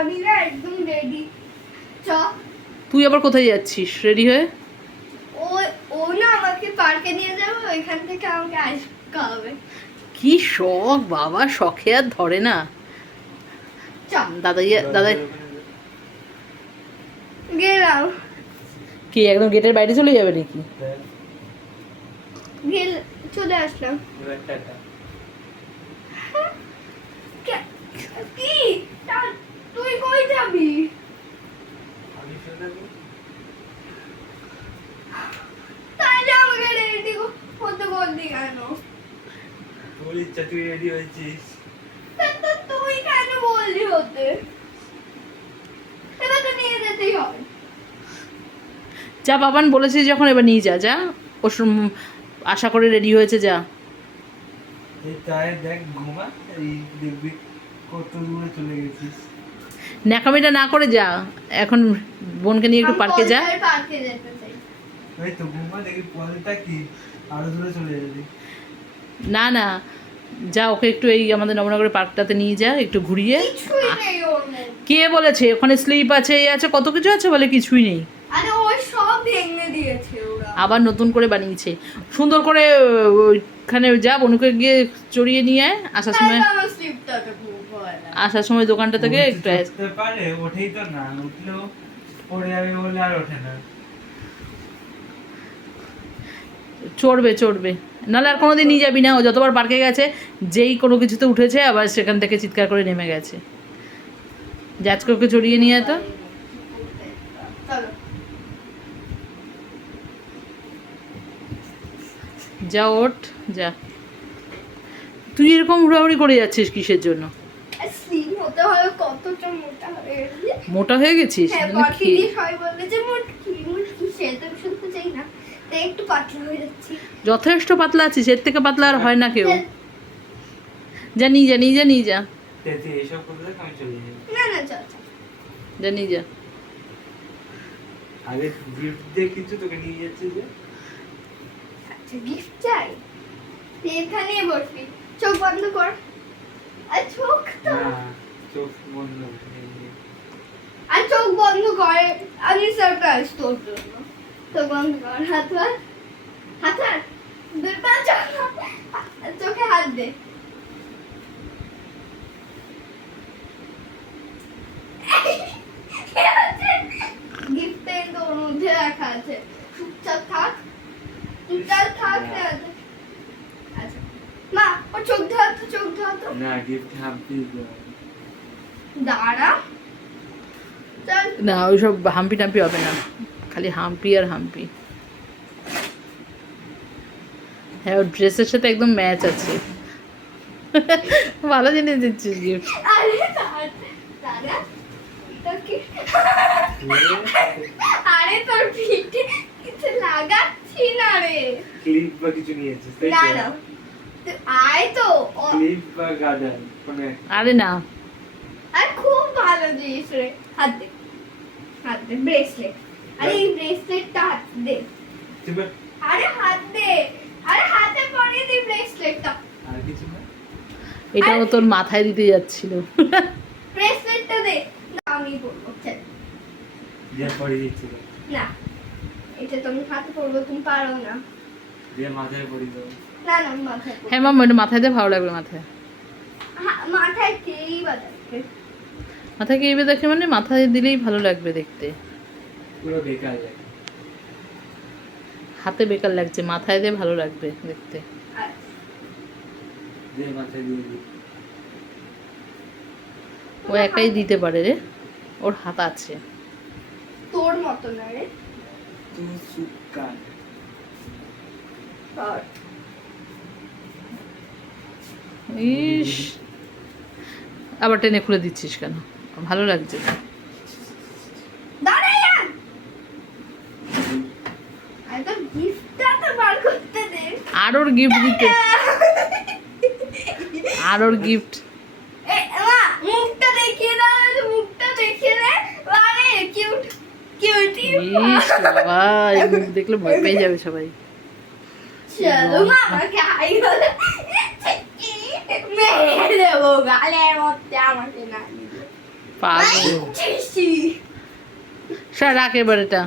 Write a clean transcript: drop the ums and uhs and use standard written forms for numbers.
আমি না একদম রেডি। চ। তুই আবার কোথায় যাচ্ছিস রেডি হয়ে? ও ও না আমাকে পার্কে নিয়ে যাবে, ওইখান থেকে আমাকে আইসক্রিম খাওয়াবে। কি শখ বাবা, শখে আর ধরে না। চ। দাদাই দাদাই গেলাম। কি একদম গেটের বাইরে চলে যাবে নাকি? গেল, চলে আসলাম। কি তুই কই যাবি? তাহলে আমাকে রেডি হতে বললি কেন? তোর ইচ্ছা, তুই রেডি হয়েছিস। তা তুই কেন বললি হতে? এবার তো নিয়ে যেতেই হবে। যা, বাবান বলেছে যখন এবার নিয়ে যা। যা, ও আশা করে রেডি হয়েছে, যা। এই তাই দেখ, ঘুমা, এই দেখবি কত দূরে চলে গেছিস। ন্যাকামিটা না করে যা, এখন বোনকে নিয়ে একটু পার্কে যা। আমি পার্কে যেতে চাই। ওই তো ঘুমা, দেখি পরেরটা কি আরো দূরে চলে যাবি। না না, যা, ওকে একটু এই আমাদের নবনগরের পার্কটাতে নিয়ে যা, একটু ঘুরিয়ে। কিছুই নেই ওর মধ্যে। কে বলেছে? ওখানে স্লিপ আছে, এই আছে, কত কিছু আছে, বলে কিছুই নেই। আরে ওই সব ভেঙে দিয়েছে ওরা। আবার নতুন করে বানিয়েছে সুন্দর করে। ওইখানে যা, বনুকে গিয়ে চড়িয়ে নিয়ে আয়। আসার সময়, আমার স্লিপটা তো খুব ভয় লাগে। আসার সময় দোকানটা থেকে ও একটু কিছু করতে পারে, ওঠেই তো না, উঠলেও পড়ে যাবে বলে আর ওঠে না। চড়বে চড়বে, নাহলে আর কোনোদিন নিয়ে যাবি না। ও যতবার পার্কে গেছে, যেই কোনো কিছুতে উঠেছে আবার সেখান থেকে চিৎকার করে নেমে গেছে। যে আজকে ওকে চড়িয়ে নিয়ে আয় তো। চলো। যা, ওঠ, যা। তুই এরকম হুড়াহুড়ি করে যাচ্ছিস কিসের জন্য? স্লিম হতে হলে কতটা মোটা হয়ে গেছে। মোটা হয়ে গেছিস? হ্যাঁ, মানে বাকি খেয়ে- সবাই বলবে যে মুটকি সে তো শুনতে চাই না, তাই একটু পাতলা হয়ে যাচ্ছি। যথেষ্ট পাতলা আছিস, এর থেকে পাতলা আর হয় না কেউ। যা, নিয়ে যা, নিয়ে যা, নিয়ে যা, তুই এইসব করতে দেখ, আমি চলে যাবি। না না, চল চল। যা, নিয়ে যা। আরে গিফট দিয়ে কিছু তোকে নিয়ে যাচ্ছে যে। আচ্ছা, গিফট চাই? তুই এখানে বসবি, চোখ বন্ধ কর। আর চোখ তো, না, চোখ বন্ধ আর চোখ বন্ধ করে। আমি সারপ্রাইজ তোর জন্য। চোখ বন্ধ কর, হাত ধর, হাত ধর, দুই পা চোখে হাত দে। গিফটে তোর মধ্যে রাখা আছে, চুপচাপ থাক, চুপচাপ থাক। আচ্ছা মা, ও চোখ ধর তো, চোখ ধর তো। না, গিফট হাম্পি দাঁড়া, চল। না, ওইসব হাম্পি টাম্পি হবে না, খালি হাম্পি আর হাম্পি। হ্যাঁ, ওর ড্রেসের সাথে একদম ম্যাচ আছে। ভালো জিনিস দিচ্ছিস গিফট। আরে দাঁড়া, তোর কি, আরে তোর পিঠে কিছু লাগাচ্ছি না রে। ক্লিপ বা কিছু নিয়েছিস তাই না তো? না, তুই আয় তো। ক্লিপ বা গার্ডার মানে আরে না, আর খুব ভালো জিনিস রে। হাত দে, হাত দে, ব্রেসলেট। আরে এই ব্রেসলেটটা হাত দে। তুমি আরে হাত দে, আরে হাতে পরিয়ে দি ব্রেসলেটটা। আর কিছু না। এটাও তোর মাথায় দিতে যাচ্ছিল। ব্রেসলেটটা দে। না, আমি পরবো, চল। দিয়ে পরে দিচ্ছিল, না, এটা তুমি হাতে পরবো, তুমি পারো না। দিয়ে মাথায় পরে দাও। না না, আমি মাথায় পরবো। হ্যাঁ মাম, এটা মাথায় দিয়ে ভালো লাগবে। মাথায়, মাথায় কেই বাজাচ্ছে। মাথায় কে এবার দেখে, মানে মাথায় দিলেই ভালো লাগবে দেখতে। পুরো বেকার লাগে। হাতে বেকার লাগছে, মাথায় দিয়ে ভালো লাগবে দেখতে। আচ্ছা, দিয়ে মাথায় দিয়ে দিই। ও একাই দিতে পারে রে, ওর হাত আছে। তোর মতো না রে। তুই সুকার। আর ইস, আবার টেনে খুলে দিচ্ছিস কেন? ভালো লাগছে। দাঁড়া যা, আরে তো গিফটটা তো বার করতে দে। আর ওর গিফট দিতে, আর ওর গিফট। এ মা, মুখটা দেখিয়ে দাও, মুখটা দেখিয়ে দে। আরে কিউট, কিউটি। ইস বাবা, এই মুখ দেখলে ভয় পেয়ে যাবে সবাই। চলো মা, আমাকে হাই বলে মেরে দেবো গালের মধ্যে, আমাকে না দিলে। পাগল। ছিসি। রাখ এবার এটা।